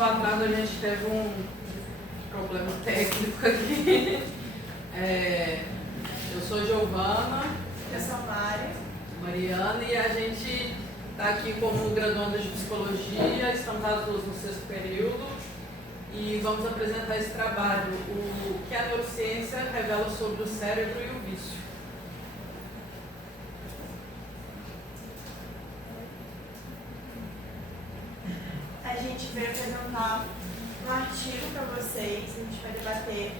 tempo atrás a gente teve um problema técnico aqui. Eu sou Giovana. Eu sou Mariana, e a gente está aqui como graduandas de psicologia, estamos as duas no 6º período e vamos apresentar esse trabalho, o que a neurociência revela sobre o cérebro e o vício. A gente veio apresentar um artigo para vocês, a gente vai debater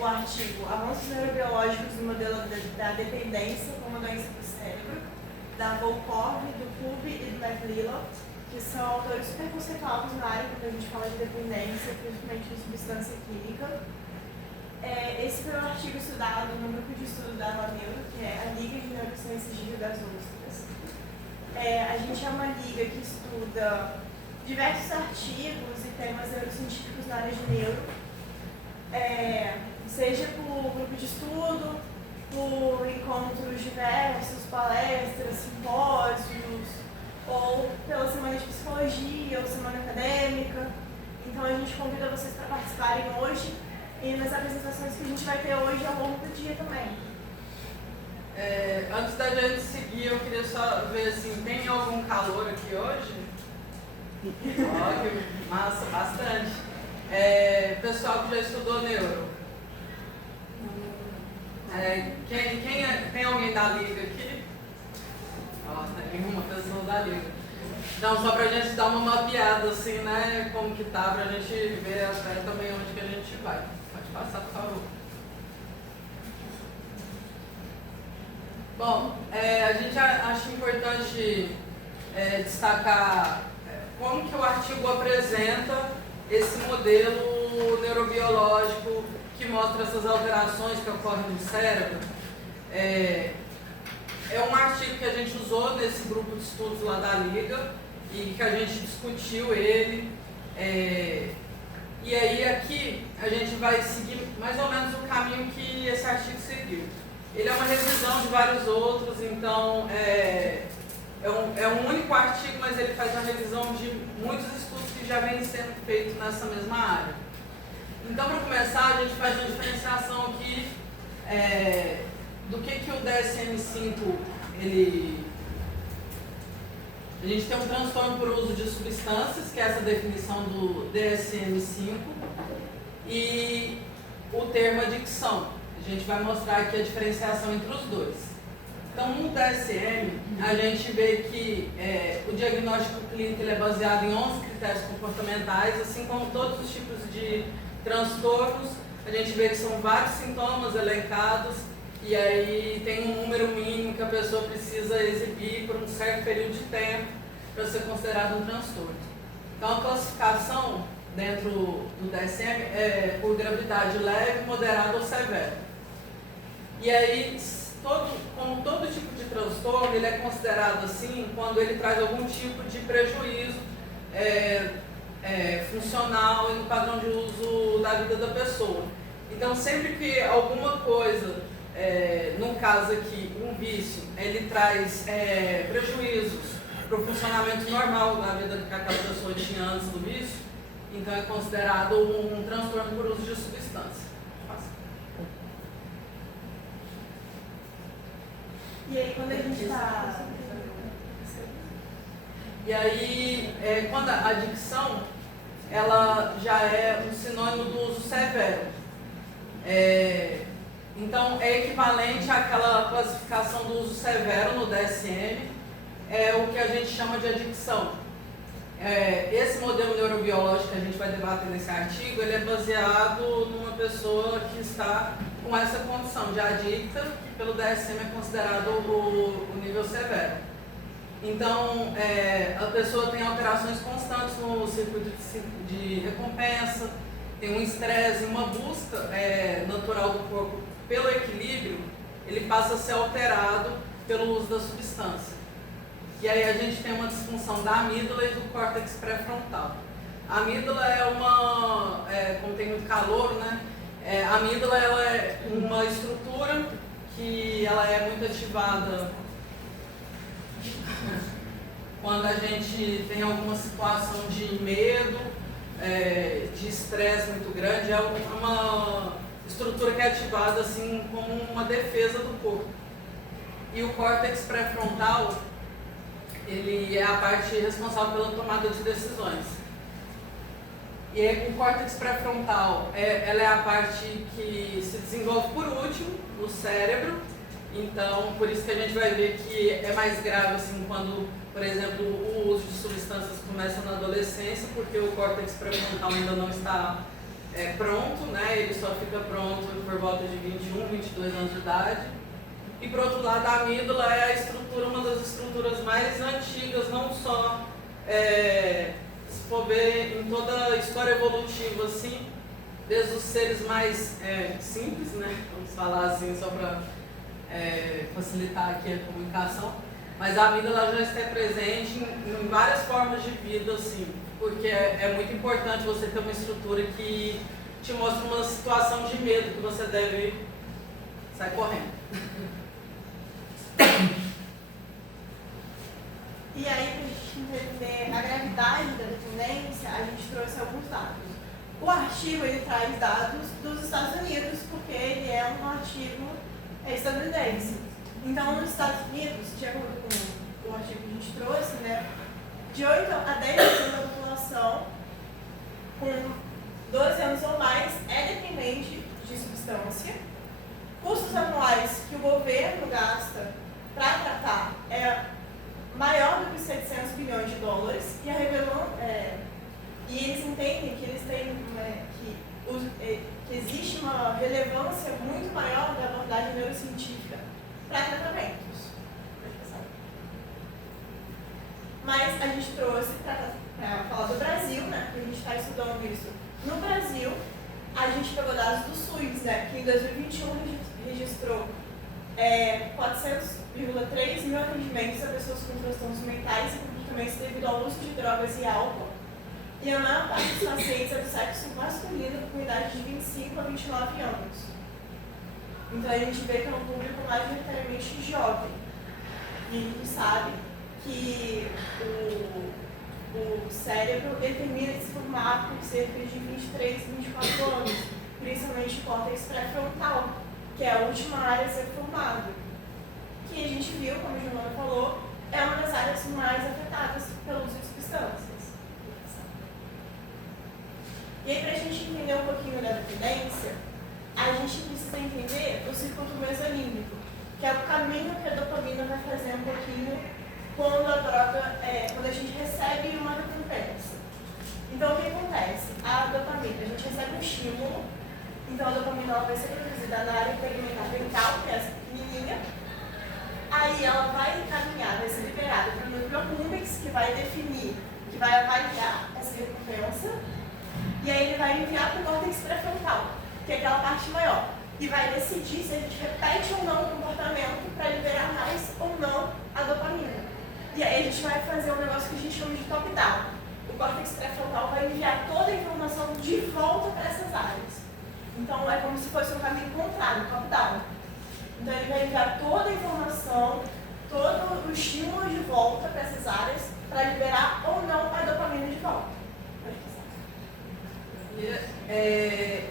o artigo Avanços Neurobiológicos do Modelo da Dependência como Doença do Cérebro, da Volkov, do Kub e do McLelland, que são autores super conceituados na área quando a gente fala de dependência, principalmente de substância química. Esse foi um artigo estudado no grupo de estudo da Neuro, que é a Liga de Neurociências de Rio das Ostras. A gente é uma liga que estuda diversos artigos e temas neurocientíficos na área de neuro, seja por grupo de estudo, por encontros diversos, palestras, simpósios, ou pela semana de psicologia, ou semana acadêmica. Então a gente convida vocês para participarem hoje e nas apresentações que a gente vai ter hoje ao longo do dia também. Antes da gente seguir, eu queria só ver assim, tem algum calor aqui hoje? Ó, que massa, bastante. Pessoal que já estudou neuro. Tem alguém da Liga aqui? Ó, tem uma pessoa da Liga. Não, só pra gente dar uma mapeada assim, né? Como que tá, pra gente ver até também onde que a gente vai. Pode passar, por favor. Bom, a gente acha importante destacar como que o artigo apresenta esse modelo neurobiológico que mostra essas alterações que ocorrem no cérebro. É um artigo que a gente usou nesse grupo de estudos lá da Liga e que a gente discutiu ele. E aí aqui a gente vai seguir mais ou menos o caminho que esse artigo seguiu. Ele é uma revisão de vários outros, então é um único artigo, mas ele faz uma revisão de muitos estudos que já vêm sendo feitos nessa mesma área. Então, para começar, a gente faz uma diferenciação aqui do que o DSM-5, a gente tem um transtorno por uso de substâncias, que é essa definição do DSM-5, e o termo adicção. A gente vai mostrar aqui a diferenciação entre os dois. Então, no DSM, a gente vê que o diagnóstico clínico ele é baseado em 11 critérios comportamentais, assim como todos os tipos de transtornos. A gente vê que são vários sintomas elencados e aí tem um número mínimo que a pessoa precisa exibir por um certo período de tempo para ser considerado um transtorno. Então, a classificação dentro do DSM é por gravidade leve, moderada ou severa. E aí, como todo tipo de transtorno, ele é considerado assim quando ele traz algum tipo de prejuízo funcional e no padrão de uso da vida da pessoa. Então, sempre que alguma coisa, no caso aqui, um vício, ele traz prejuízos para o funcionamento normal da vida que aquela pessoa tinha antes do vício, então é considerado um transtorno por uso de substância. E aí, quando a gente está... E aí, quando a adicção, ela já é um sinônimo do uso severo. Então, é equivalente àquela classificação do uso severo no DSM, é o que a gente chama de adicção. Esse modelo neurobiológico que a gente vai debater nesse artigo, ele é baseado numa pessoa que está com essa condição de adicta, que pelo DSM é considerado o nível severo. Então, a pessoa tem alterações constantes no circuito de recompensa, tem um estresse, uma busca natural do corpo pelo equilíbrio, ele passa a ser alterado pelo uso da substância. E aí a gente tem uma disfunção da amígdala e do córtex pré-frontal. A amígdala como tem muito calor, né? A amígdala ela é uma estrutura que ela é muito ativada quando a gente tem alguma situação de medo de estresse muito grande, é uma estrutura que é ativada assim como uma defesa do corpo. E o córtex pré-frontal, ele é a parte responsável pela tomada de decisões. E o córtex pré-frontal, ela é a parte que se desenvolve por último no cérebro. Então, por isso que a gente vai ver que é mais grave assim quando, por exemplo, o uso de substâncias começa na adolescência, porque o córtex pré-frontal ainda não está pronto, né? Ele só fica pronto por volta de 21, 22 anos de idade. E por outro lado, a amígdala é a estrutura, uma das estruturas mais antigas, não só, se for ver em toda a história evolutiva, assim, desde os seres mais simples, né? Vamos falar assim, só para facilitar aqui a comunicação, mas a amígdala já está presente em várias formas de vida, assim, porque é muito importante você ter uma estrutura que te mostra uma situação de medo que você deve sair correndo. E aí, para a gente entender a gravidade da dependência, a gente trouxe alguns dados. O artigo ele traz dados dos Estados Unidos, porque ele é um artigo estadunidense. Então, nos Estados Unidos, de acordo com o artigo que a gente trouxe, né, de 8 a 10% da população com 12 anos ou mais é dependente de substância. Custos anuais que o governo gasta para tratar é maior do que 700 bilhões de dólares e eles entendem que eles têm que existe uma relevância muito maior da abordagem neurocientífica para tratamentos. Mas a gente trouxe para falar do Brasil, né, porque a gente está estudando isso. No Brasil, a gente pegou dados do SUS, né, que em 2021 registrou 400,3 mil atendimentos a pessoas com transtornos mentais e comportamentos devido ao uso de drogas e álcool. E a maior parte dos pacientes é do sexo masculino com idade de 25 a 29 anos. Então a gente vê que é um público majoritariamente jovem. E a gente sabe que o cérebro ele termina de se formar com cerca de 23, 24 anos, principalmente o córtex pré-frontal, que é a última área a ser formada. Que a gente viu, como a Giovana falou, é uma das áreas mais afetadas pelo uso de substâncias. E aí, para a gente entender um pouquinho da dependência, a gente precisa entender o circuito mesolímbico, que é o caminho que a dopamina vai fazer um pouquinho quando a gente recebe uma recompensa. Então, o que acontece? A dopamina, a gente recebe um estímulo, então a dopamina vai ser produzida na área tegmentar ventral, que é essa pequenininha, aí ela vai encaminhar, vai ser liberada para o núcleo accumbens, que vai definir, que vai avaliar essa recompensa, e aí ele vai enviar para o córtex pré-frontal, que é aquela parte maior, e vai decidir se a gente repete ou não o comportamento para liberar mais ou não a dopamina. E aí a gente vai fazer um negócio que a gente chama de top-down. O córtex pré-frontal vai enviar toda a informação de volta para essas áreas. Então é como se fosse um caminho contrário, top-down. Então ele vai enviar toda a informação, todo o estímulo de volta para essas áreas para liberar ou não a dopamina de volta.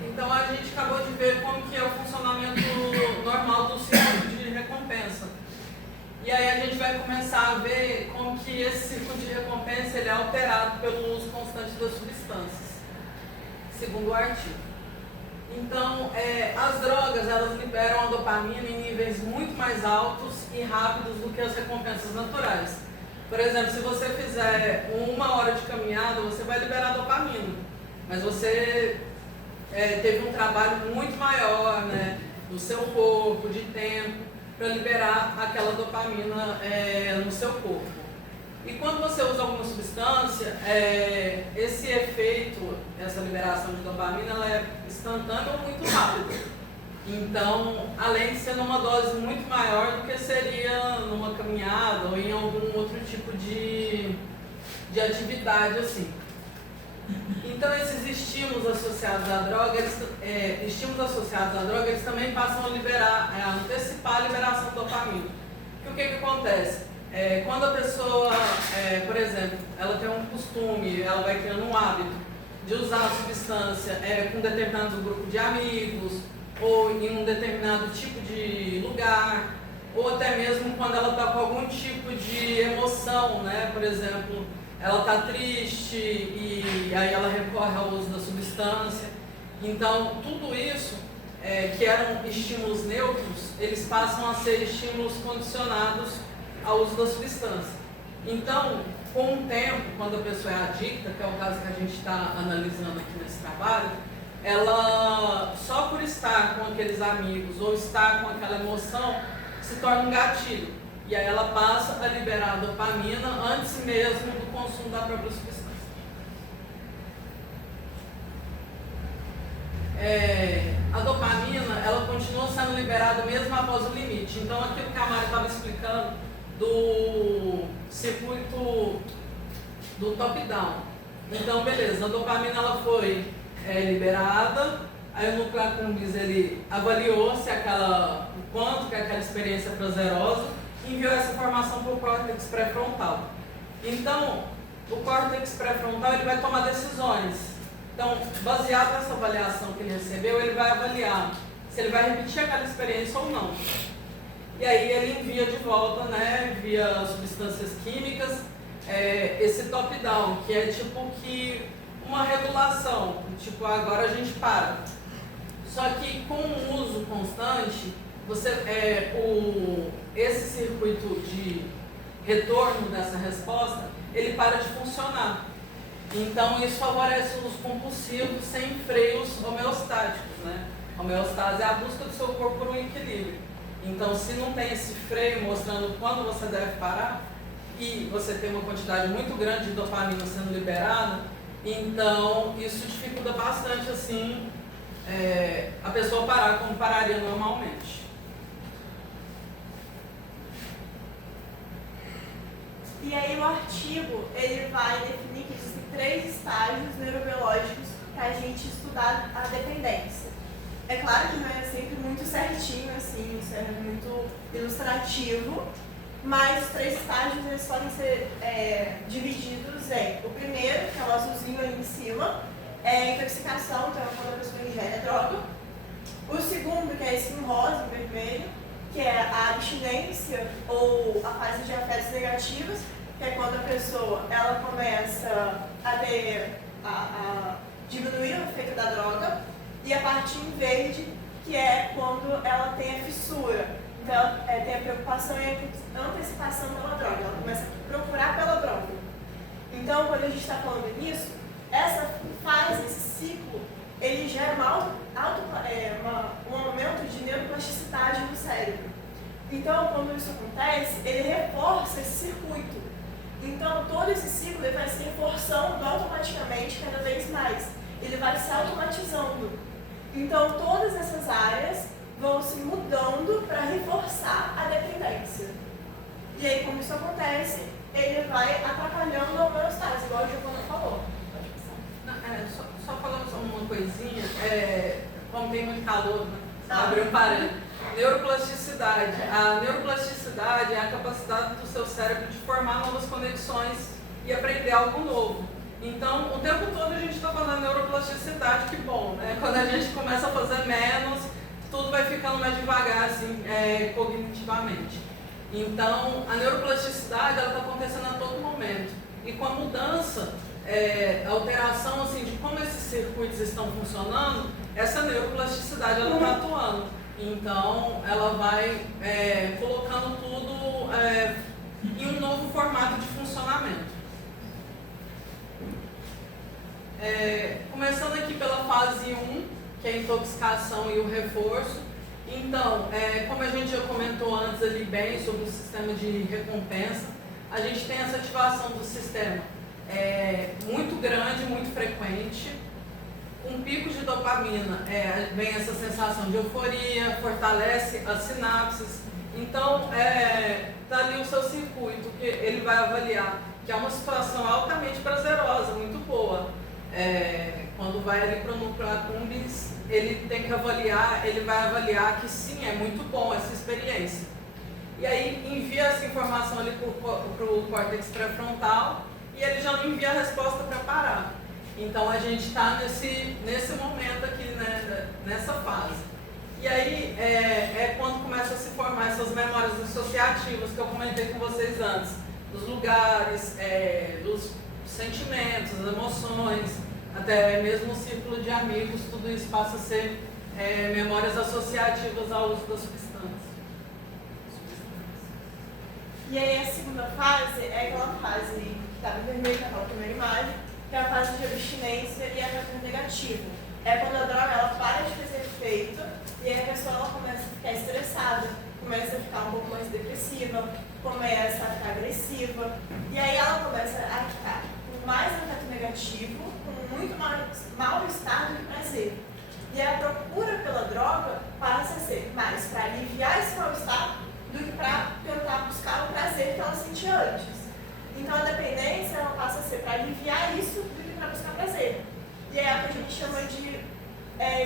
Então a gente acabou de ver como que é o funcionamento normal do ciclo de recompensa. E aí a gente vai começar a ver como que esse ciclo de recompensa ele é alterado pelo uso constante das substâncias, segundo o artigo. Então, as drogas elas liberam a dopamina em níveis muito mais altos e rápidos do que as recompensas naturais. Por exemplo, se você fizer 1 hora de caminhada, você vai liberar dopamina, mas você teve um trabalho muito maior, né, no seu corpo, de tempo, para liberar aquela dopamina no seu corpo. E quando você usa alguma substância, esse efeito, essa liberação de dopamina, ela é instantânea ou muito rápida. Então, além de ser numa dose muito maior do que seria numa caminhada ou em algum outro tipo de atividade assim. Então, esses estímulos associados à droga, eles também passam a antecipar a liberação de dopamina. O que acontece? Quando a pessoa, por exemplo, ela tem um costume, ela vai criando um hábito de usar a substância com determinado grupo de amigos, ou em um determinado tipo de lugar, ou até mesmo quando ela está com algum tipo de emoção, né? Por exemplo, ela está triste e aí ela recorre ao uso da substância. Então, tudo isso, que eram estímulos neutros, eles passam a ser estímulos condicionados ao uso da substância. Então, com o tempo, quando a pessoa é adicta, que é o caso que a gente está analisando aqui nesse trabalho, ela, só por estar com aqueles amigos ou estar com aquela emoção, se torna um gatilho. E aí ela passa a liberar a dopamina antes mesmo do consumo da própria substância. A dopamina, ela continua sendo liberada mesmo após o limite. Então, aquilo que a Mari estava explicando do circuito do top-down. Então, beleza, a dopamina ela foi liberada, aí o núcleo accumbens ele avaliou se o quanto que aquela experiência é prazerosa e enviou essa informação para o córtex pré-frontal. Então, o córtex pré-frontal ele vai tomar decisões. Então, baseado nessa avaliação que ele recebeu, ele vai avaliar se ele vai repetir aquela experiência ou não. E aí ele envia de volta, né, via substâncias químicas, esse top-down, que é tipo que uma regulação, tipo agora a gente para. Só que com o uso constante, esse circuito de retorno dessa resposta, ele para de funcionar. Então isso favorece os compulsivos sem freios homeostáticos, né? A homeostase é a busca do seu corpo por um equilíbrio. Então, se não tem esse freio mostrando quando você deve parar, e você tem uma quantidade muito grande de dopamina sendo liberada, então isso dificulta bastante assim, a pessoa parar como pararia normalmente. E aí o artigo, ele vai definir que existem 3 estágios neurobiológicos para a gente estudar a dependência. É claro que não é sempre muito certinho, assim, isso é muito ilustrativo, mas os 3 estágios eles podem ser divididos em: o primeiro, que é o azulzinho ali em cima, é a intoxicação, então é quando a pessoa ingere a droga. O segundo, que é esse em rosa, em vermelho, que é a abstinência ou a fase de afetos negativos, que é quando a pessoa ela começa a diminuir o efeito da droga. E a parte em verde, que é quando ela tem a fissura. Então, ela tem a preocupação e a antecipação pela droga. Ela começa a procurar pela droga. Então, quando a gente está falando nisso, essa fase, esse ciclo, ele gera um aumento de neuroplasticidade no cérebro. Então, quando isso acontece, ele reforça esse circuito. Então, todo esse ciclo ele vai se reforçando automaticamente cada vez mais. Ele vai se automatizando. Então, todas essas áreas vão se mudando para reforçar a dependência. E aí, como isso acontece, ele vai atrapalhando a homeostase, igual o Giovanna falou. Pode passar. Só falando uma coisinha, como tem muito calor, né? Abre um parênteses. Neuroplasticidade. A neuroplasticidade é a capacidade do seu cérebro de formar novas conexões e aprender algo novo. Então, o tempo todo a gente está fazendo neuroplasticidade, que bom, né? Quando a gente começa a fazer menos, tudo vai ficando mais devagar, assim, cognitivamente. Então, a neuroplasticidade, ela está acontecendo a todo momento. E com a mudança, a alteração, assim, de como esses circuitos estão funcionando, essa neuroplasticidade, ela está atuando. Então, ela vai colocando tudo em um novo formato de funcionamento. Começando aqui pela fase 1, que é a intoxicação e o reforço. Então, como a gente já comentou antes ali bem sobre o sistema de recompensa, a gente tem essa ativação do sistema muito grande, muito frequente. Com picos de dopamina, vem essa sensação de euforia, fortalece as sinapses. Então, está ali o seu circuito, que ele vai avaliar que é uma situação altamente prazerosa, muito boa. Quando vai ali para o núcleo accumbens, ele vai avaliar que sim, é muito bom essa experiência. E aí envia essa informação ali para o córtex pré-frontal e ele já não envia a resposta para parar. Então a gente está nesse momento aqui, né, nessa fase. E aí é quando começa a se formar essas memórias associativas que eu comentei com vocês antes, dos lugares, dos sentimentos, das emoções, até mesmo o círculo de amigos, tudo isso passa a ser memórias associativas ao uso da substância. E aí a segunda fase é aquela fase que está no vermelho, naquela primeira imagem, que é a fase de abstinência e afeto negativo. É quando a droga ela para de fazer efeito e aí a pessoa ela começa a ficar estressada, começa a ficar um pouco mais depressiva, começa a ficar agressiva, e aí ela começa a ficar com mais afeto negativo, com muito mal-estar do que prazer. E a procura pela droga passa a ser mais para aliviar esse mal-estar do que para tentar buscar o prazer que ela sentia antes. Então a dependência ela passa a ser para aliviar isso do que para buscar prazer. E é o que a gente chama de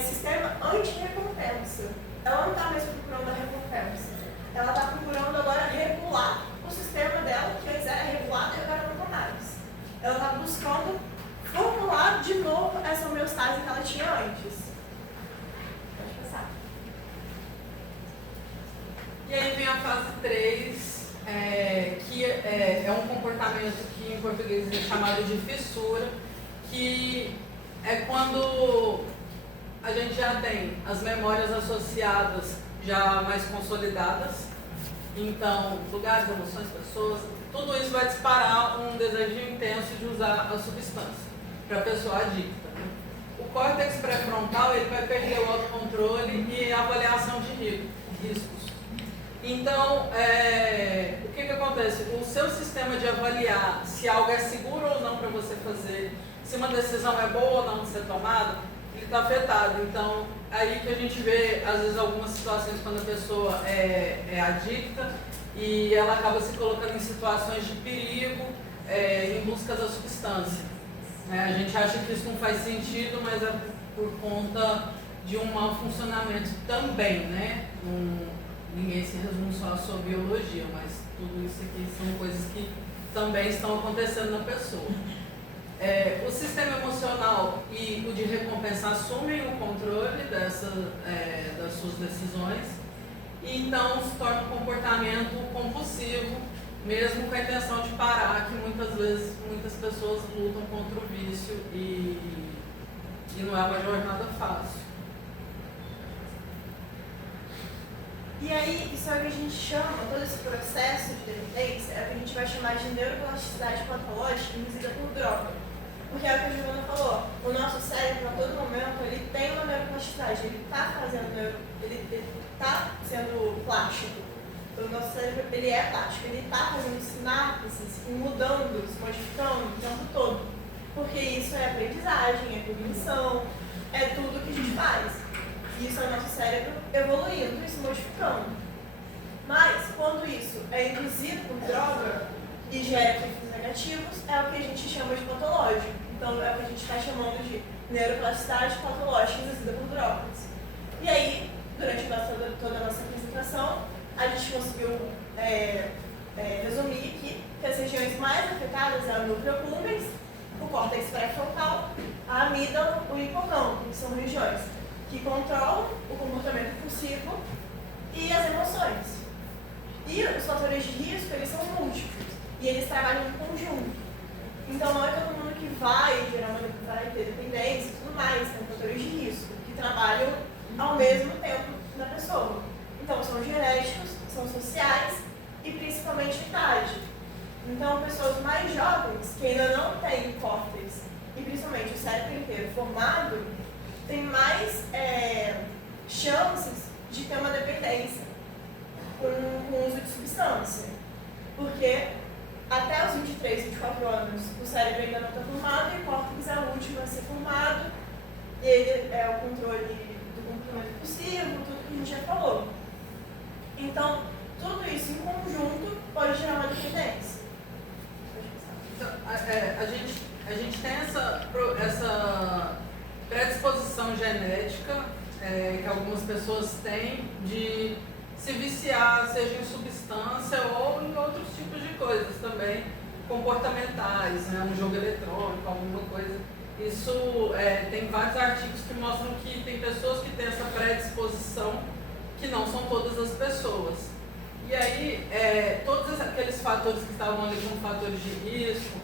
sistema anti-recompensa. Ela não está mais procurando a recompensa. Ela está procurando agora regular o sistema dela, que antes era regulado e agora não está mais. Ela está buscando formular de novo essa homeostase que ela tinha antes. Pode passar. E aí vem a fase 3, que é um comportamento que em português é chamado de fissura, que é quando a gente já tem as memórias associadas já mais consolidadas, então lugares, emoções, pessoas, tudo isso vai disparar um desejo intenso de usar a substância para a pessoa adicta, né? O córtex pré-frontal ele vai perder o autocontrole e a avaliação de riscos. Então, o que acontece? O seu sistema de avaliar se algo é seguro ou não para você fazer, se uma decisão é boa ou não de ser tomada, ele está afetado. Então, aí que a gente vê, às vezes, algumas situações quando a pessoa é adicta e ela acaba se colocando em situações de perigo em busca da substância. A gente acha que isso não faz sentido, mas é por conta de um mau funcionamento também, né? Ninguém se resume só à sua biologia, mas tudo isso aqui são coisas que também estão acontecendo na pessoa. O sistema emocional e o de recompensa assumem o controle das suas decisões e então se torna um comportamento compulsivo, mesmo com a intenção de parar, que muitas vezes muitas pessoas lutam contra o vício e não é uma jornada fácil. E aí, isso é o que a gente chama, todo esse processo de dependência, é o que a gente vai chamar de neuroplasticidade patológica induzida por droga. Porque é o que a Giovana falou, o nosso cérebro, a todo momento, ele tem uma neuroplasticidade, ele está sendo plástico. O nosso cérebro, ele é plástico, ele está fazendo sinapses, mudando, se modificando o tempo todo. Porque isso é aprendizagem, é cognição, é tudo que a gente faz. Isso é o nosso cérebro evoluindo e se modificando. Mas, quando isso é induzido por droga e gera efeitos negativos, é o que a gente chama de patológico. Então, é o que a gente está chamando de neuroplasticidade patológica induzida por drogas. E aí, durante toda a nossa apresentação, a gente conseguiu resumir aqui que as regiões mais afetadas é o núcleo accumbens, o córtex pré-frontal, a amígdala, o hipocampo, que são regiões que controlam o comportamento impulsivo e as emoções. E os fatores de risco, eles são múltiplos e eles trabalham em conjunto. Então não é todo mundo que vai ter dependência e tudo mais, tem fatores de risco que trabalham ao mesmo tempo na pessoa. Então são genéticos, são sociais e principalmente idade. Então pessoas mais jovens que ainda não têm córtex e principalmente o cérebro inteiro formado, tem mais chances de ter uma dependência com o uso de substância. Porque até os 23, 24 anos, o cérebro ainda não está formado e o córtex é o último a ser formado. E ele é o controle do comportamento possível, tudo que a gente já falou. Então, tudo isso em conjunto pode gerar uma dependência. Então, a gente tem essa predisposição genética que algumas pessoas têm de se viciar, seja em substância ou em outros tipos de coisas também, comportamentais, né? Um jogo eletrônico, alguma coisa Isso tem vários artigos que mostram que tem pessoas que têm essa predisposição, que não são todas as pessoas. E aí, todos aqueles fatores que estavam ali como fatores de risco,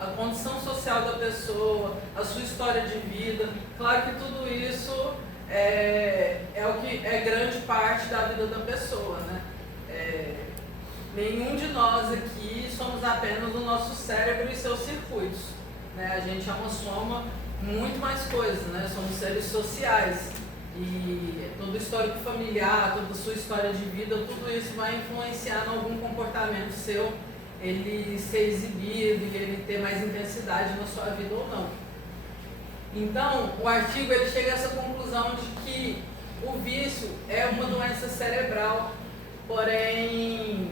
a condição social da pessoa, a sua história de vida, claro que tudo isso é o que é grande parte da vida da pessoa, né? Nenhum de nós aqui somos apenas o nosso cérebro e seus circuitos, né? A gente é uma soma muito mais coisas, né? Somos seres sociais e todo o histórico familiar, toda a sua história de vida, tudo isso vai influenciar em algum comportamento seu, ele ser exibido e ele ter mais intensidade na sua vida ou não. Então, o artigo ele chega a essa conclusão de que o vício é uma doença cerebral. Porém,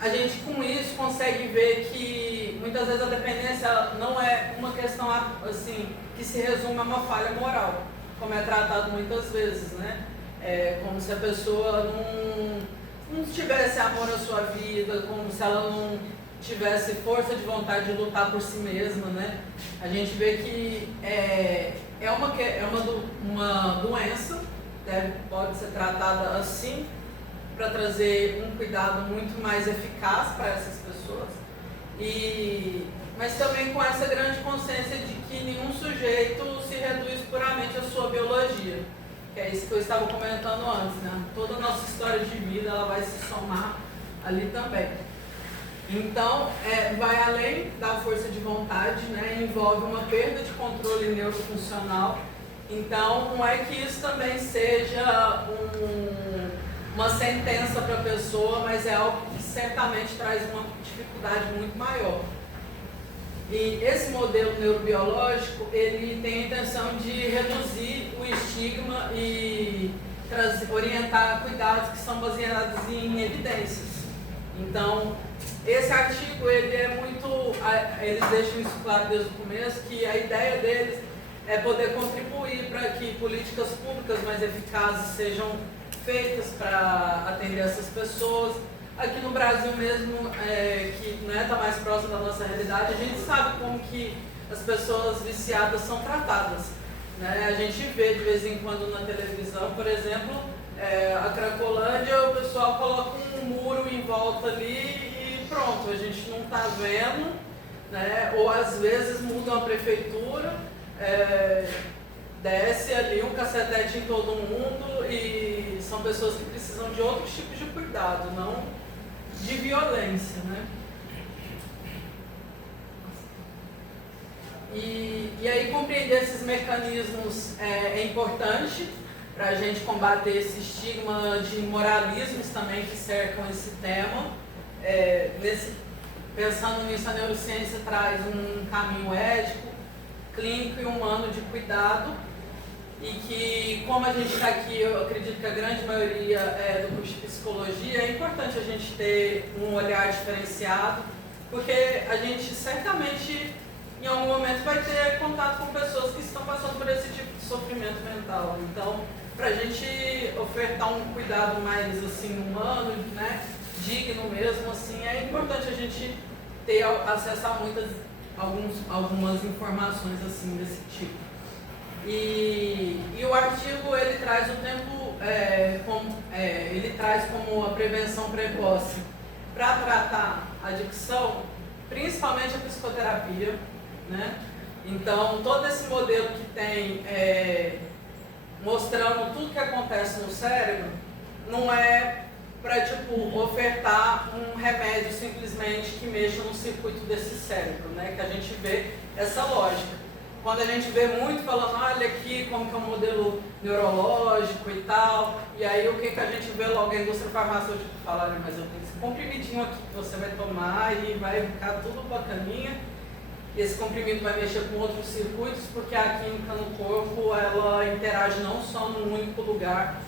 a gente com isso consegue ver que muitas vezes a dependência não é uma questão assim, que se resume a uma falha moral, como é tratado muitas vezes, né? Como se a pessoa não tivesse amor à sua vida, como se ela não tivesse força de vontade de lutar por si mesma, né? A gente vê que uma doença, pode ser tratada assim, para trazer um cuidado muito mais eficaz para essas pessoas, mas também com essa grande consciência de que nenhum sujeito se reduz puramente à sua biologia, que é isso que eu estava comentando antes, né? Toda a nossa história de vida ela vai se somar ali também. Então, vai além da força de vontade, né? Envolve uma perda de controle neurofuncional. Então, não é que isso também seja uma sentença para a pessoa, mas é algo que certamente traz uma dificuldade muito maior. E esse modelo neurobiológico, ele tem a intenção de reduzir o estigma e orientar cuidados que são baseados em evidências. Então, esse artigo, eles deixam isso claro desde o começo, que a ideia deles é poder contribuir para que políticas públicas mais eficazes sejam feitas para atender essas pessoas. Aqui no Brasil mesmo, que está mais próximo da nossa realidade, a gente sabe como que as pessoas viciadas são tratadas, né? A gente vê de vez em quando na televisão, por exemplo, a Cracolândia, o pessoal coloca um muro em volta ali e pronto, a gente não está vendo, né? Ou às vezes mudam a prefeitura, desce ali um cacetete em todo mundo e são pessoas que precisam de outros tipos de cuidado, não de violência, né? E aí compreender esses mecanismos é importante para a gente combater esse estigma de moralismos também que cercam esse tema. Pensando nisso, a neurociência traz um caminho ético, clínico e humano de cuidado, e que, como a gente está aqui, eu acredito que a grande maioria é do curso de psicologia, é importante a gente ter um olhar diferenciado, porque a gente certamente, em algum momento, vai ter contato com pessoas que estão passando por esse tipo de sofrimento mental. Então, para a gente ofertar um cuidado mais assim, humano, né, digno mesmo, assim, é importante a gente ter acesso a algumas informações assim, desse tipo. E o artigo ele traz ele traz como a prevenção precoce para tratar a adicção, principalmente a psicoterapia, né? Então todo esse modelo que tem mostrando tudo que acontece no cérebro não é para ofertar um remédio simplesmente que mexa no circuito desse cérebro, né? Que a gente vê essa lógica. Quando a gente vê muito falando, olha aqui como que é um modelo neurológico e tal, e aí o que a gente vê logo a indústria farmacêutica fala, olha, mas eu tenho esse comprimidinho aqui que você vai tomar e vai ficar tudo bacaninha, e esse comprimido vai mexer com outros circuitos, porque a química no corpo, ela interage não só num único lugar.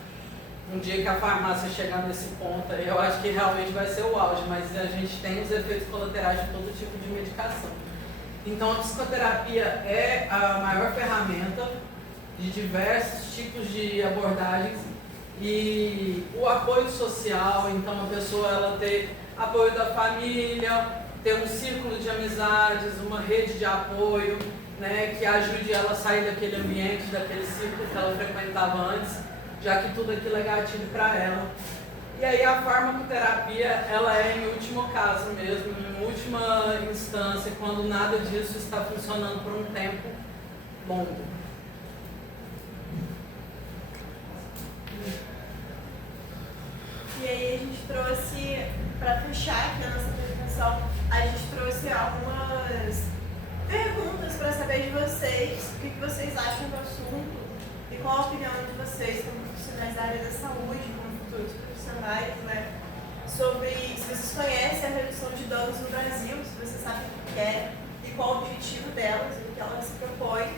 Um dia que a farmácia chegar nesse ponto, eu acho que realmente vai ser o auge, mas a gente tem os efeitos colaterais de todo tipo de medicação. Então, a psicoterapia é a maior ferramenta de diversos tipos de abordagens e o apoio social, então a pessoa ela ter apoio da família, ter um círculo de amizades, uma rede de apoio, né, que ajude ela a sair daquele ambiente, daquele círculo que ela frequentava antes, já que tudo aquilo é gatilho para ela. E aí a farmacoterapia, ela é em último caso mesmo, em última instância, quando nada disso está funcionando por um tempo longo. E aí a gente trouxe, para fechar aqui a nossa apresentação, a gente trouxe algumas perguntas para saber de vocês, o que vocês acham do assunto e qual a opinião de vocês como profissionais da área da saúde, como futuros profissionais, né? Sobre se vocês conhecem a redução de danos no Brasil, se vocês sabem o que é e qual o objetivo delas, o que elas se propõem.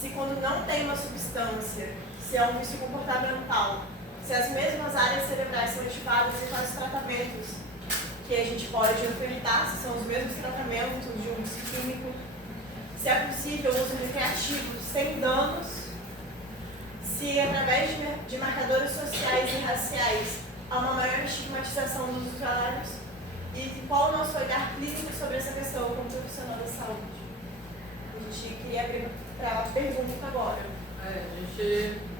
Se quando não tem uma substância, se é um vício comportamental, se as mesmas áreas cerebrais são ativadas e quais os tratamentos que a gente pode ofertar, se são os mesmos tratamentos de um vício químico, se é possível o uso recreativo sem danos, se através de marcadores sociais e raciais há uma maior estigmatização dos usuários e qual o nosso olhar clínico sobre essa questão como profissional da saúde. A gente queria abrir para a pergunta agora.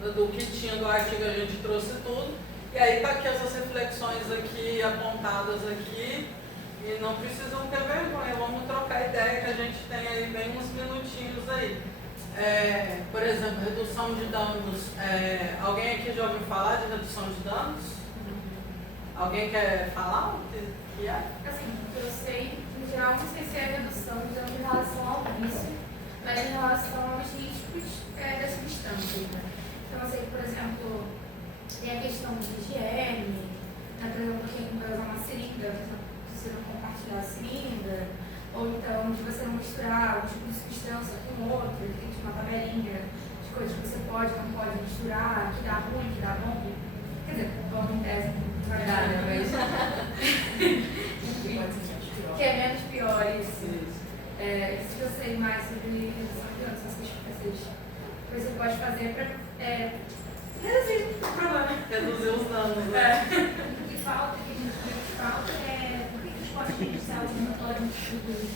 Do que tinha do artigo a gente trouxe tudo, e aí tá aqui essas reflexões aqui, apontadas aqui, e não precisam ter vergonha, vamos trocar ideia que a gente tem aí bem uns minutinhos aí. Por exemplo, redução de danos. Alguém aqui já ouviu falar de redução de danos? Alguém quer falar o que é? Assim, eu sei, em geral, não sei se é redução de danos em relação ao vício, mas em relação aos riscos das substâncias, né? Então, eu sei que, por exemplo, tem a questão de higiene, né? Por exemplo, quem vai usar uma seringa, você não compartilhar a seringa, ou então de você não misturar um tipo de substância com outro, tem uma tabelinha de coisas que você pode ou não pode misturar, que dá ruim, que dá bom. Quer dizer, bom em tese, não vai dar, né? Mas... que é menos pior isso. Se eu sei mais sobre redução de danos, você pode fazer para reduzir o problema. Reduzir os danos, né? O que falta, que a gente vê que falta por que os postos de saúde não podem distribuir?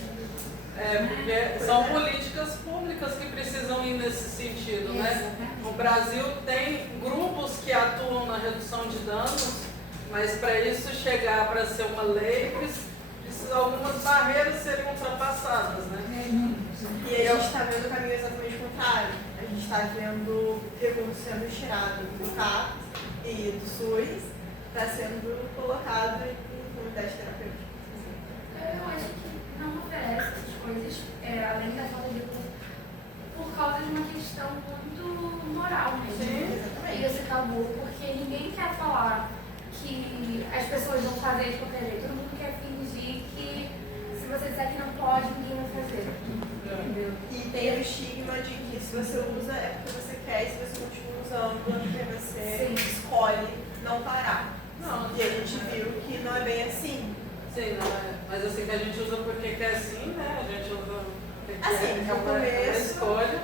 Porque são políticas públicas que precisam ir nesse sentido, né? O Brasil tem grupos que atuam na redução de danos, mas para isso chegar para ser uma lei, precisa algumas barreiras serem ultrapassadas, né? E a gente está vendo o caminho exatamente contrário. A gente está vendo recursos sendo tirados do CAPS e do SUS, está sendo colocado em unidade terapêutica. Eu acho que não oferece essas coisas, além da falta de recurso, por causa de uma questão muito moral mesmo. Sim, exatamente. E esse tabu, porque ninguém quer falar que as pessoas vão fazer de qualquer jeito. Todo mundo quer fingir que se você disser que não pode, ninguém vai fazer. Entendeu? E tem o estigma de que se você usa é porque você quer, e se você continua usando é porque você escolhe não parar. Não, E a gente viu que não é bem assim. Sim, não é. Mas assim, que a gente usa porque quer sim, né? A gente usa porque Assim, é uma escolha.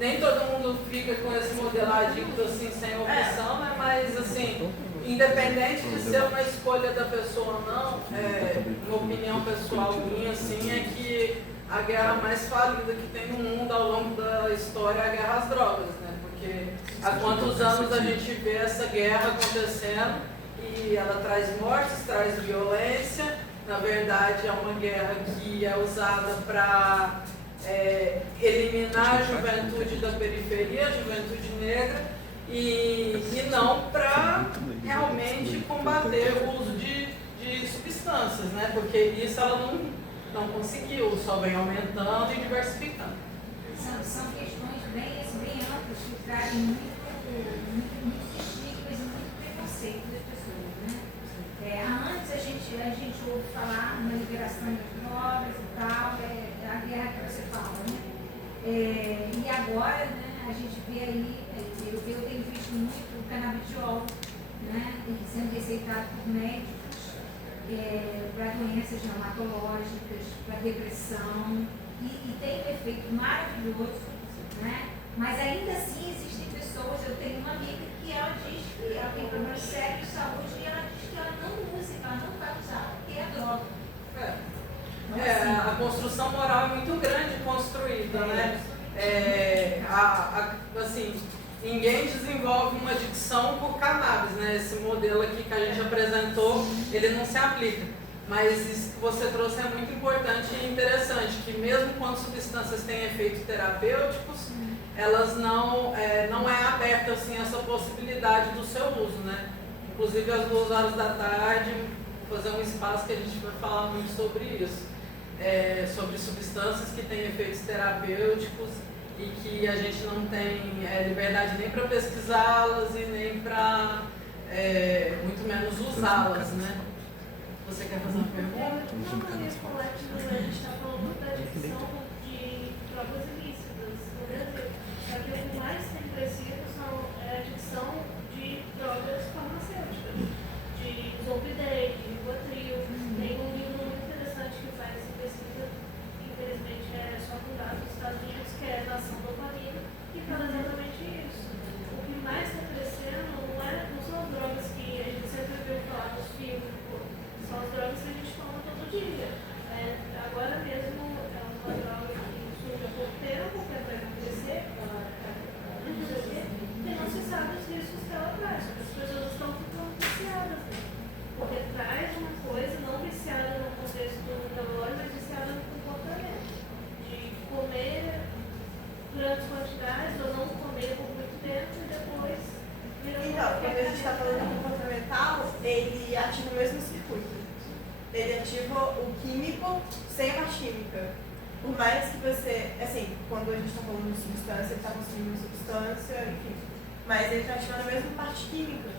Nem todo mundo fica com esse modelo adicto assim, sem opção, né? Mas assim, independente de ser uma escolha da pessoa ou não, uma opinião pessoal minha, assim, é que a guerra mais falida que tem no mundo ao longo da história é a guerra às drogas, né? Porque há quantos anos a gente vê essa guerra acontecendo e ela traz mortes, traz violência. Na verdade, é uma guerra que é usada para eliminar a juventude da periferia, a juventude negra, e não para realmente combater o uso de substâncias, né? Porque isso ela não conseguiu, só vem aumentando e diversificando. São questões bem amplas que trazem muitos estigmas e muito preconceito das pessoas, né? Antes a gente ouve falar na liberação de drogas e tal, a guerra que você fala, né? E agora, né, a gente vê aí, eu tenho visto muito o canabidiol, né, sendo receitado por médicos para doenças reumatológicas, para depressão, e tem um efeito maravilhoso, né? Mas ainda assim existem pessoas, eu tenho uma amiga que ela diz que ela tem problemas sérios de saúde e ela diz que ela não usa, ela não vai usar porque é droga. A construção moral é muito grande construída, né? Assim, ninguém desenvolve uma adicção por cannabis, né? Esse modelo aqui que a gente apresentou, ele não se aplica. Mas isso que você trouxe é muito importante e interessante, que mesmo quando substâncias têm efeitos terapêuticos, elas não é aberta assim, essa possibilidade do seu uso, né? Inclusive às 2h da tarde, vou fazer um espaço que a gente vai falar muito sobre isso. Sobre substâncias que têm efeitos terapêuticos e que a gente não tem liberdade nem para pesquisá-las e nem para, muito menos, usá-las, né? Você quer fazer uma pergunta? Não, eu ia falar que a gente está falando da adicção de drogas ilícitas no Brasil. Só que o que mais tem crescido é a adicção de drogas farmacêuticas, de Zolpidem, de Rivotril. Tem um livro muito interessante que faz essa pesquisa, infelizmente é só com dados dos Estados Unidos, que é Nação Dopamina, que fala exatamente isso. O que mais está crescendo não são as drogas que a gente sempre ouviu falar nos filmes, são as drogas que a gente toma todo dia. Agora mesmo é uma droga que surge há pouco tempo, que é para emagrecer, não sei o quê, e não se sabe os riscos que ela traz. As pessoas estão ficando viciadas, né? Porque traz uma coisa não viciada no contexto neurológico, mas viciada no comportamento. De comer grandes quantidades ou não comer por muito tempo e depois virar Então, quando a gente está falando de comportamental, ele ativa o mesmo circuito. Ele ativa o químico sem a parte química. Por mais que você, assim, quando a gente está falando de substância, ele está consumindo substância, enfim. Mas ele está ativando a mesma parte química.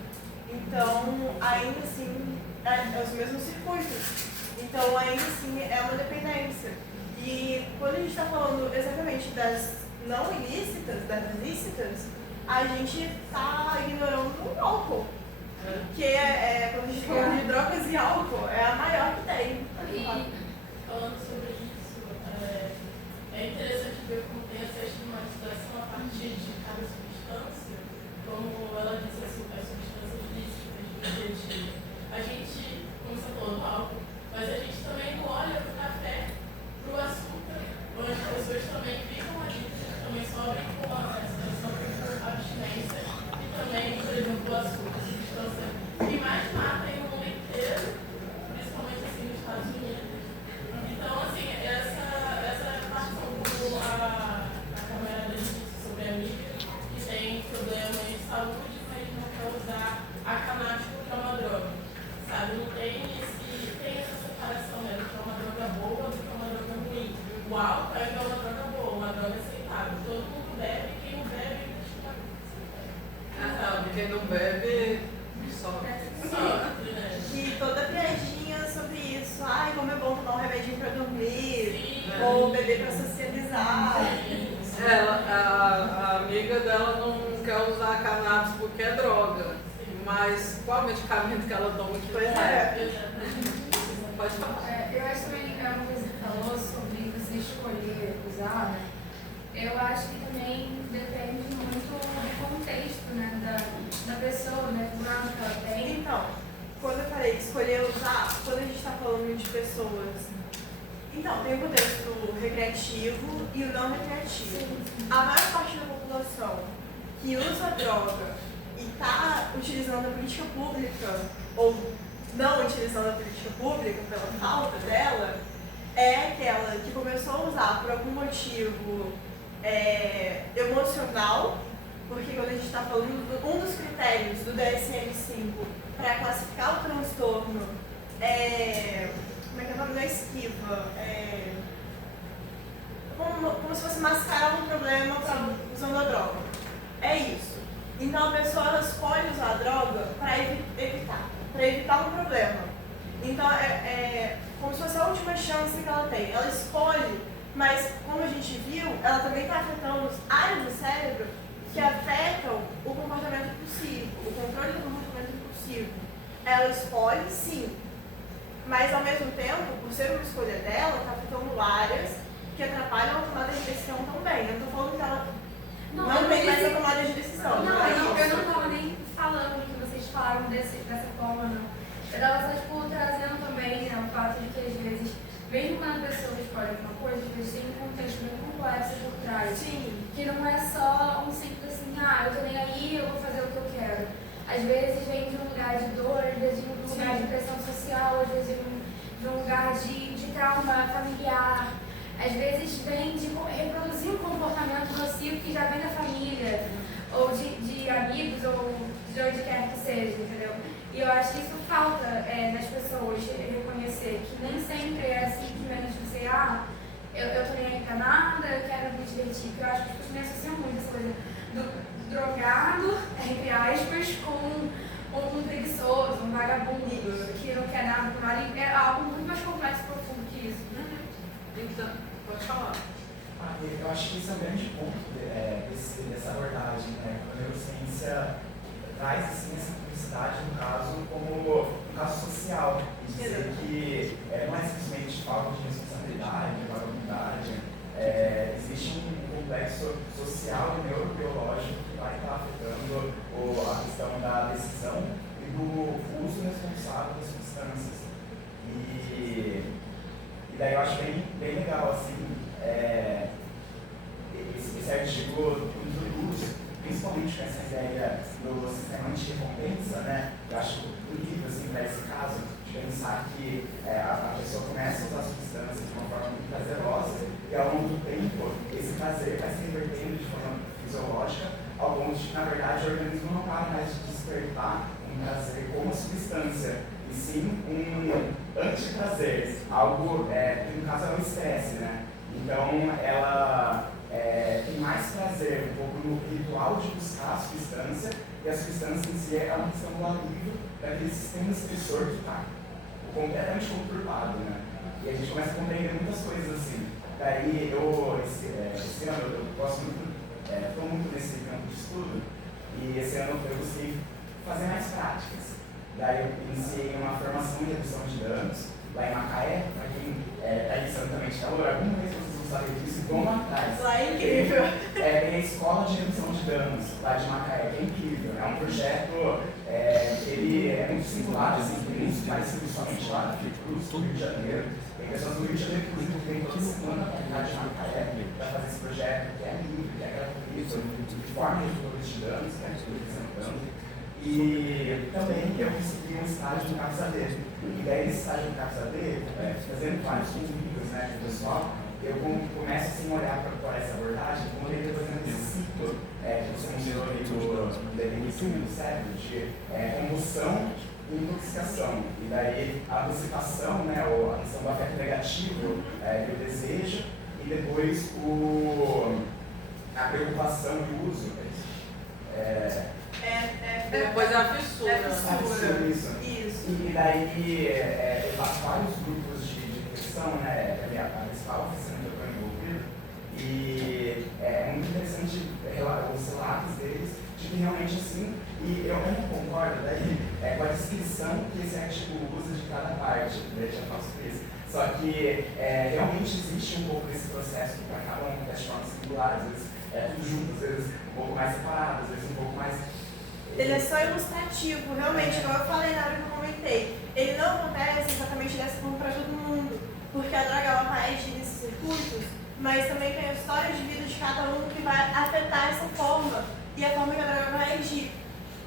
Então, ainda assim, é os mesmos circuitos. Então, ainda assim, é uma dependência. E quando a gente está falando exatamente das não ilícitas, das ilícitas, a gente está ignorando o álcool. Que quando a gente fala de drogas e álcool, é a maior que tem. Falando sobre isso, é interessante ver como tem essa estigmatização a partir de cada substância, como ela disse, assim, as substâncias lícitas do dia a dia. A gente, como você falou, do álcool, mas a gente também não olha para o café, para o açúcar, onde as pessoas também ficam adictas, também sofrem com abstinência e também, por exemplo, o açúcar. Que mais mata no mundo inteiro, principalmente assim nos Estados Unidos. Então, assim, essa parte como a camarada disse sobre a amiga, que tem problemas de saúde, mas não quer usar a cannabis porque é uma droga. Sabe? Não tem essa separação, né? Do que é uma droga boa do que é uma droga ruim. O álcool ainda é uma droga boa, uma droga aceitável. Todo mundo bebe, quem não bebe ainda está. Quem não bebe sofre. E toda piadinha sobre isso. Ai, como é bom tomar um remedinho pra dormir. Ou beber pra socializar. A amiga dela não quer usar cannabis porque é droga. Mas qual medicamento que ela toma que não é? Pode falar. Eu acho também que é uma coisa que falou sobre você escolher usar, né? Eu acho que também depende muito do contexto, né? Da pessoa, né? Do lado que ela tem. Então, quando eu falei de escolher usar, quando a gente está falando de pessoas, então tem o contexto recreativo e o não recreativo. A maior parte da população que usa droga e está utilizando a política pública, ou não utilizando a política pública pela falta dela, é aquela que começou a usar por algum motivo emocional, porque quando a gente está falando um dos critérios do DSM-5 para classificar o transtorno, como é que é o nome da esquiva? Como se fosse mascarar um problema usando a droga. É isso. Então a pessoa ela escolhe usar a droga para evitar um problema. Então é como se fosse a última chance que ela tem. Ela escolhe, mas como a gente viu, ela também está afetando áreas do cérebro que afetam o comportamento impulsivo, o controle do comportamento impulsivo. Ela escolhe, sim, mas ao mesmo tempo, por ser uma escolha dela, está afetando áreas que atrapalham a tomada de decisão também. Eu não estou falando que ela não tem mais a tomada de decisão. Não, é eu não isso. estava nem falando que vocês falaram dessa forma, não. Eu estava só, trazendo também, né, o fato de que às vezes existem um contexto bem complexo por trás. Sim. Que não é só um simples assim, eu tô nem aí, eu vou fazer o que eu quero. Às vezes vem de um lugar de dor, às vezes vem de um lugar de pressão social, às vezes vem de um lugar de trauma familiar, às vezes vem de reproduzir um comportamento nocivo que já vem da família, ou de amigos, ou de onde quer que seja, entendeu? E eu acho que isso falta nas pessoas reconhecer, que nem sempre é simplesmente você, eu tô nem aí pra nada, eu quero me divertir, porque eu acho que as pessoas me associam muito essa coisa do drogado, entre aspas, com um preguiçoso, um vagabundo, que não quer nada por nada, é algo muito mais complexo e profundo que isso. Então, pode falar. Eu acho que esse é um grande ponto dessa abordagem, né? A neurociência traz assim, essa publicidade, no caso, como um caso social, e dizer que não é simplesmente falta de responsabilidade, de vagabundagem, existe um complexo social e neurobiológico que vai estar afetando a questão da decisão e do uso responsável das substâncias. E daí eu acho bem legal, assim, esse artigo introduz, principalmente com essa ideia do sistema de recompensa, né? Eu acho bonito, assim, para esse caso, de pensar que a pessoa começa a usar substâncias de uma forma muito prazerosa e ao longo do tempo esse prazer vai se revertendo de forma fisiológica, ao ponto de que, na verdade, o organismo não para mais de despertar um prazer como uma substância, e sim um antiprazer, algo que no caso é o estresse, né? Então ela tem mais prazer um pouco no ritual de buscar a substância, e a substância em si é uma questão do alívio daquele sistema estressor que está completamente conturbado, né? E a gente começa a compreender muitas coisas assim. Daí esse ano eu gosto muito, estou muito nesse campo de estudo, e esse ano eu busquei fazer mais práticas. Daí eu iniciei uma formação em redução de danos lá em Macaé. Para quem está em Santa Mente Calor, alguma vez vocês vão saber disso, vão lá atrás. Lá é incrível. Tem a Escola de Redução de Danos lá de Macaé, que é incrível. É um projeto, ele é muito singular, assim, muito parecido somente lá na Fiocruz, do Rio de Janeiro. Tem pessoas do Rio de Janeiro, inclusive, que vêm toda semana para cá de Macaé para fazer esse projeto, que é livre, que é gratuito, de forma redutora de danos, que é representando. E também eu consegui um estágio no CAPS-AD. E daí nesse estágio no CAPS-AD, fazendo vários convívios, né, com o pessoal, eu começo assim, a olhar para essa abordagem como ele, por exemplo, esse ciclo que você mencionou ali do dependência do cérebro, de combustão e intoxicação. E daí a antecipação, né, ou a questão do afeto negativo, do desejo, e depois a preocupação e o uso. Depois a fissura. Isso. E daí eu faço vários grupos de reflexão, né? A principal oficina que eu estou envolvido. E é muito interessante os relatos deles de que realmente assim, e eu não concordo daí com a descrição que esse artigo usa de cada parte, né? Já faço isso. Só que realmente existe um pouco desse processo que acaba de forma singular, às vezes tudo junto, às vezes um pouco mais separado, às vezes um pouco mais. Ele é só ilustrativo, realmente, como eu falei na hora que eu comentei. Ele não acontece exatamente dessa forma para todo mundo, porque a droga ela vai agir nesses circuitos, mas também tem a história de vida de cada um que vai afetar essa forma e a forma que a droga vai agir.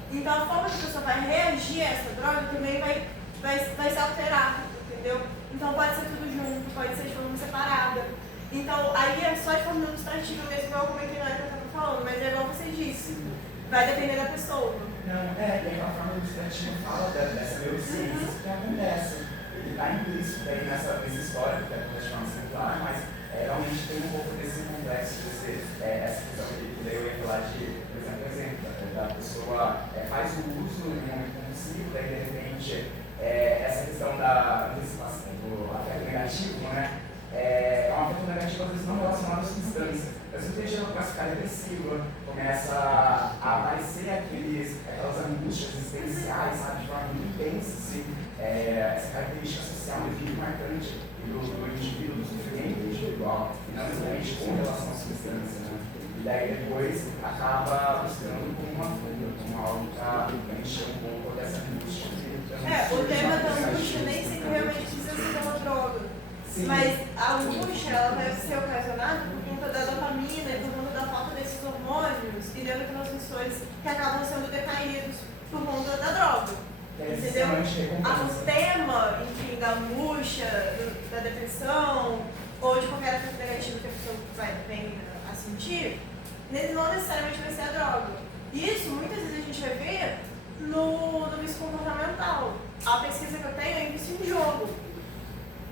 Então a forma que a pessoa vai reagir a essa droga também vai se alterar, entendeu? Então pode ser tudo junto, pode ser de forma separada. Então aí é só de forma ilustrativa mesmo, igual eu comentei na hora que eu estava falando, mas é igual você disse. Vai depender da pessoa. Não, tem uma forma ilustrativa fala dessa neurociência que acontece. Ele está implícito daí nessa história, que acontece de forma singular, mas realmente tem um pouco desse complexo, essa questão que daí eu ia falar de, por exemplo, da pessoa faz o uso em um momento compulsivo, daí de repente essa questão da antecipação, do afeto negativo, né? É um afeto negativo às vezes não relacionado à substância. Mas o que começa a ficar depressiva, começa a aparecer aquelas angústias existenciais, sabe, de forma muito intensa, assim, essa característica social muito marcante do indivíduo, do sofrimento individual, e não necessariamente com relação à substância, né? E daí depois acaba buscando como uma fuga, como algo para encher um pouco dessa angústia. O tema da angústia nem sempre realmente precisa ser uma droga. Mas a angústia, ela vai ser ocasionada por conta da dopamina e por conta da falta desses hormônios e neurotransmissores que acabam sendo decaídos por conta da droga. Entendeu? O tema, enfim, da angústia, da depressão ou de qualquer efeito negativo que a pessoa vem a sentir, não necessariamente vai ser a droga. Isso, muitas vezes a gente vai ver no vício comportamental. A pesquisa que eu tenho é em vício em jogo.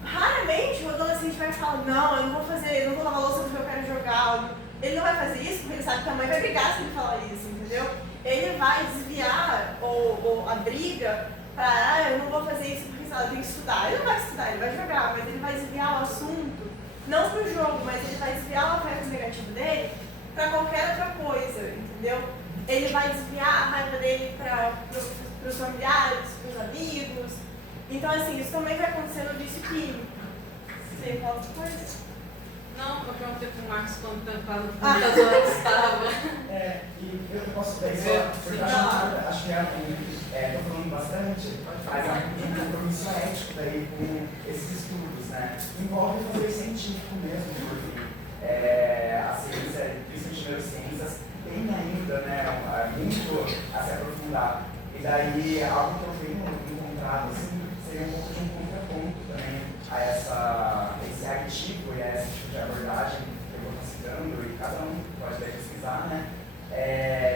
Raramente o adolescente vai falar, não, eu não vou lavar louça porque eu quero jogar. Ele não vai fazer isso porque ele sabe que a mãe vai brigar se ele falar isso, entendeu? Ele vai desviar ou a briga para, eu não vou fazer isso porque eu tenho que estudar. Ele não vai estudar, ele vai jogar, mas ele vai desviar o assunto, não para o jogo, mas ele vai desviar o afeto negativo dele para qualquer outra coisa, entendeu? Ele vai desviar a raiva dele para os familiares, para os amigos. Então, assim, isso também vai acontecer no vício químico. Você ia falar outra coisa? Não, eu perguntei pro Marcos quantas horas estava. E eu posso ver só, porque eu acho que estou falando bastante, mas é um compromisso ético daí com esses estudos, né? Envolve fazer científico mesmo, porque a ciência, principalmente neurociências, tem ainda, né, muito a se aprofundar. E daí, algo que eu tenho encontrado, assim, seria um pouco de um contraponto também a esse artigo e a esse tipo de abordagem que eu vou citando, e cada um pode daí pesquisar, né?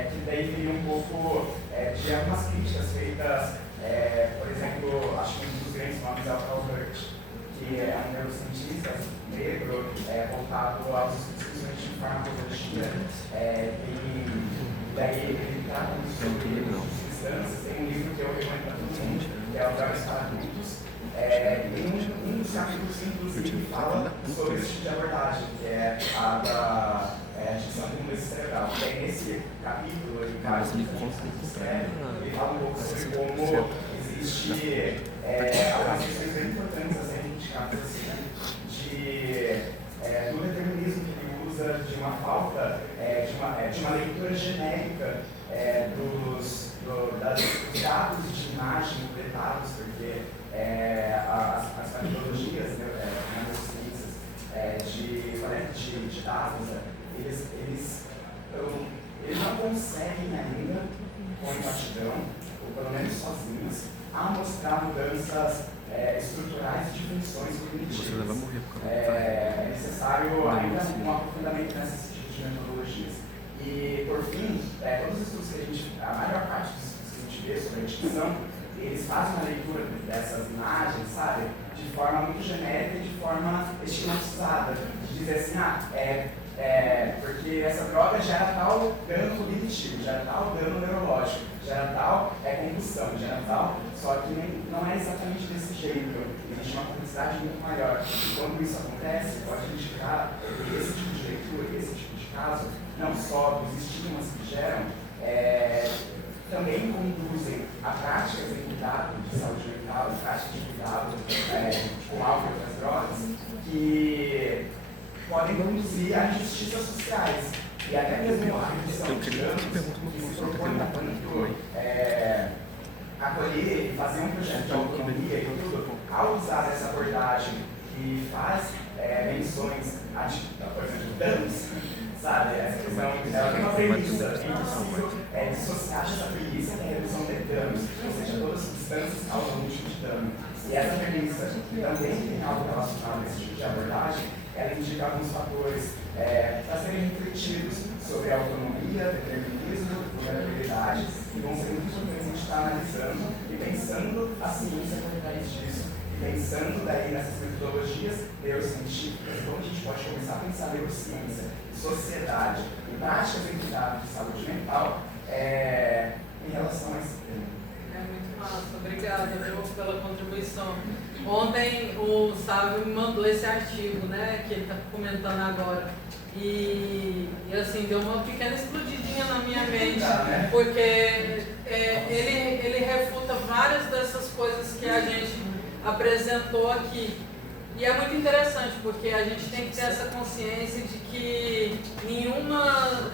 Que daí viria um pouco de algumas críticas feitas, por exemplo, acho que um dos grandes nomes é o Carl Hurt, que é um neurocientista negro voltado aos estudos de farmacologia, e daí ele trata sobre substâncias. Tem um livro que eu recomendo para todo mundo, que é o Drogas para Adultos. E um dos capítulos, inclusive, fala sobre esse tipo de abordagem, que é a da adicção de mudança cerebral. E aí, nesse capítulo, ele fala um pouco sobre como existe algumas questões bem importantes a serem indicadas do determinismo que ele usa, de uma falta, de uma leitura genérica dos dados de imagem coletados, porque as metodologias neurociências de coleta de dados, eles não conseguem ainda, com exatidão, ou pelo menos sozinhos, mostrar mudanças estruturais de funções cognitivas. É necessário ainda um aprofundamento nessas tipos de metodologias. E, por fim, todos os estudos a maior parte dos estudos que a gente vê sobre a dicção, eles fazem uma leitura dessas imagens, sabe, de forma muito genérica e de forma estigmatizada, de dizer assim, porque essa droga gera tal dano cognitivo, gera tal dano neurológico, gera tal concussão, gera tal, só que não é exatamente desse jeito, existe uma complexidade muito maior. E quando isso acontece, pode indicar que esse tipo de leitura, esse tipo de caso, não só dos estigmas que geram, também conduzem a práticas de cuidado de saúde mental, práticas de cuidado com álcool e outras drogas, que podem conduzir a injustiças sociais. E até mesmo a redução de danos que se propõe tanto acolher e fazer um projeto de autonomia e tudo, ao usar essa abordagem que faz menções a, por exemplo, danos, sabe? Essa questão, ela tem uma premissa, é dissociar essa premissa que é a redução de danos, ou seja, todas as substâncias causam algum tipo de dano. E essa premissa também tem algo relacionado a esse tipo de abordagem, ela indica alguns fatores para serem refletidos sobre autonomia, determinismo, vulnerabilidade, que vão ser muito importantes a gente estar analisando e pensando a ciência por trás disso. Pensando daí nessas metodologias neurocientíficas, então a gente pode começar a pensar neurociência, sociedade e práticas em cuidado de saúde mental em relação a esse tema. É muito massa, obrigada pela contribuição. Ontem o Sávio me mandou esse artigo, né, que ele está comentando agora. E assim, deu uma pequena explodidinha na minha mente, porque ele refuta várias dessas coisas que a gente apresentou aqui. E é muito interessante, porque a gente tem que ter essa consciência de que nenhuma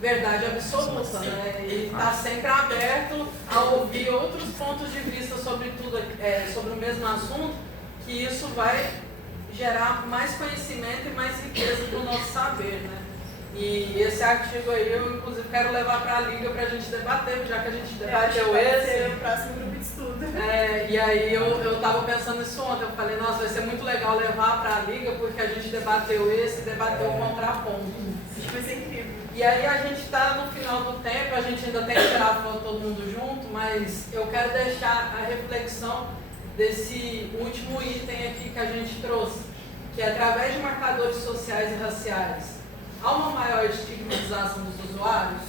verdade absoluta, né? Ele está sempre aberto a ouvir outros pontos de vista sobre tudo, sobre o mesmo assunto, que isso vai gerar mais conhecimento e mais riqueza para o nosso saber, né? E esse artigo aí eu inclusive quero levar para a Liga para a gente debater, já que a gente debateu esse. O próximo grupo de estudo. E aí eu estava pensando nisso ontem, eu falei, nossa, vai ser muito legal levar para a Liga, porque a gente debateu esse e debateu o contraponto. Acho que vai ser incrível. E aí a gente está no final do tempo, a gente ainda tem que tirar a foto todo mundo junto, mas eu quero deixar a reflexão desse último item aqui que a gente trouxe, que é através de marcadores sociais e raciais, há uma maior estigmatização dos usuários.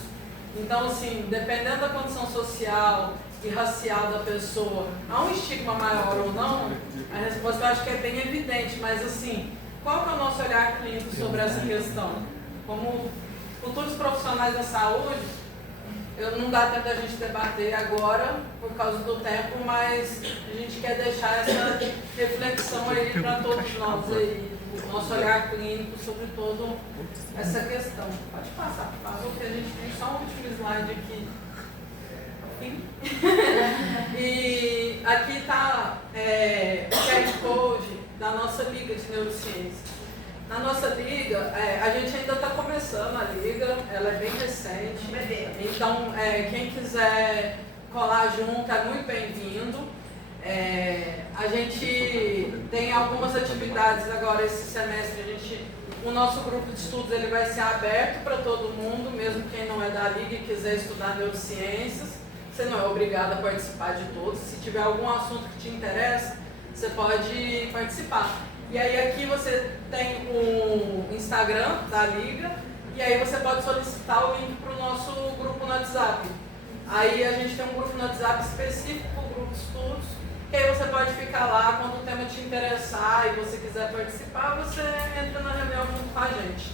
Então, assim, dependendo da condição social e racial da pessoa, há um estigma maior ou não? A resposta eu acho que é bem evidente, mas assim, qual que é o nosso olhar clínico sobre essa questão? Como futuros profissionais da saúde, não dá tempo da gente debater agora por causa do tempo, mas a gente quer deixar essa reflexão aí para todos nós aí, o nosso olhar clínico sobre toda essa questão. Pode passar, por favor, que a gente tem só um último slide aqui. E aqui está o QR Code da nossa Liga de Neurociência. Na nossa liga, a gente ainda está começando a liga, ela é bem recente. Então, quem quiser colar junto é muito bem-vindo. A gente tem algumas atividades agora esse semestre. O nosso grupo de estudos ele vai ser aberto para todo mundo, mesmo quem não é da liga e quiser estudar neurociências. Você não é obrigado a participar de todos. Se tiver algum assunto que te interessa, você pode participar. E aí aqui você tem o Instagram da Liga e aí você pode solicitar o link para o nosso grupo no WhatsApp. Aí a gente tem um grupo no WhatsApp específico para o grupo de estudos, que aí você pode ficar lá quando o tema te interessar e você quiser participar, você entra na reunião junto com a gente.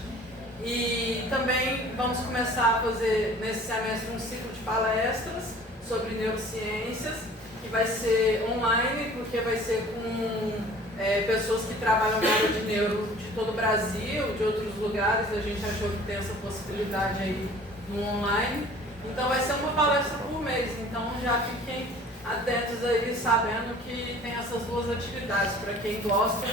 E também vamos começar a fazer nesse semestre um ciclo de palestras sobre neurociências, que vai ser online, porque vai ser com pessoas que trabalham na área de neuro de todo o Brasil, de outros lugares. A gente achou que tem essa possibilidade aí no online. Então vai ser uma palestra por mês, então já fiquem atentos aí, sabendo que tem essas duas atividades. Para quem gosta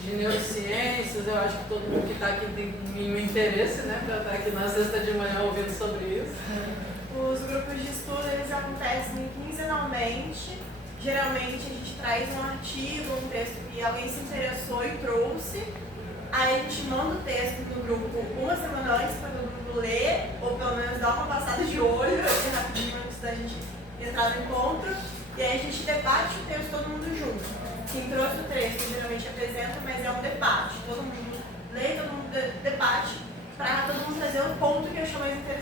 de neurociências, eu acho que todo mundo que está aqui tem um mínimo interesse, né, para estar aqui na sexta de manhã ouvindo sobre isso. Os grupos de estudo, eles acontecem quinzenalmente. Geralmente a gente traz um artigo, um texto que alguém se interessou e trouxe. Aí a gente manda o texto no grupo uma semana antes para o grupo ler, ou pelo menos dar uma passada de olho assim, rapidinho antes da gente entrar no encontro. E aí a gente debate o texto todo mundo junto. Quem trouxe o texto geralmente apresenta, mas é um debate. Todo mundo lê, todo mundo debate, para todo mundo trazer o ponto que achou mais interessante.